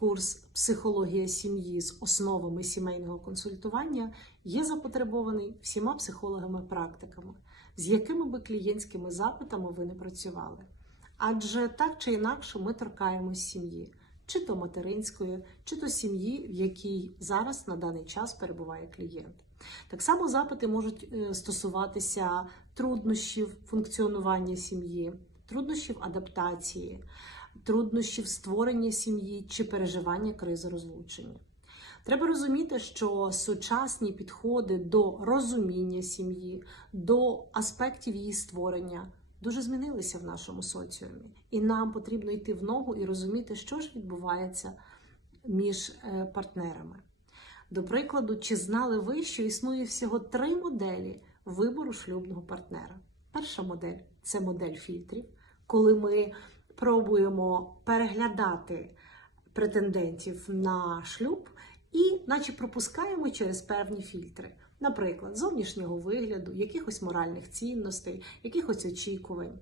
курс Психологія сім'ї з основами сімейного консультування є запотребований всіма психологами-практиками, з якими би клієнтськими запитами ви не працювали. Адже так чи інакше ми торкаємось сім'ї, чи то материнської, чи то сім'ї, в якій зараз на даний час перебуває клієнт. Так само запити можуть е, стосуватися труднощів функціонування сім'ї, труднощів адаптації, труднощів створення сім'ї чи переживання кризи розлучення. Треба розуміти, що сучасні підходи до розуміння сім'ї, до аспектів її створення дуже змінилися в нашому соціумі, і нам потрібно йти в ногу і розуміти, що ж відбувається між е, партнерами. До прикладу, чи знали ви, що існує всього три моделі вибору шлюбного партнера? Перша модель це модель фільтрів, коли ми пробуємо переглядати претендентів на шлюб і, наче, пропускаємо через певні фільтри. Наприклад, зовнішнього вигляду, якихось моральних цінностей, якихось очікувань.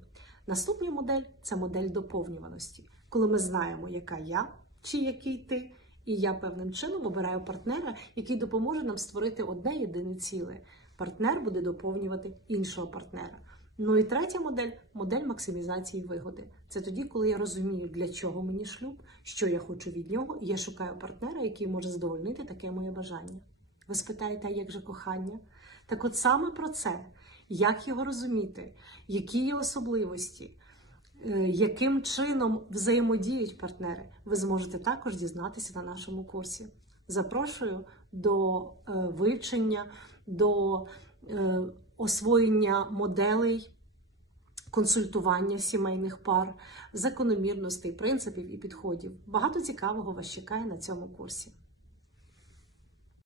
Наступна модель це модель доповнюваності, коли ми знаємо, яка я чи який ти, і я певним чином обираю партнера, який допоможе нам створити одне єдине ціле. Партнер буде доповнювати іншого партнера. Ну і третя модель модель максимізації вигоди. Це тоді, коли я розумію, для чого мені шлюб, що я хочу від нього, і я шукаю партнера, який може задовольнити таке моє бажання. Ви спитаєте, а як же кохання? Так от саме про це, як його розуміти, які є особливості, е, яким чином взаємодіють партнери, ви зможете також дізнатися на нашому курсі. Запрошую до е, вивчення, до е, освоєння моделей консультування сімейних пар, закономірностей, принципів і підходів. Багато цікавого вас чекає на цьому курсі.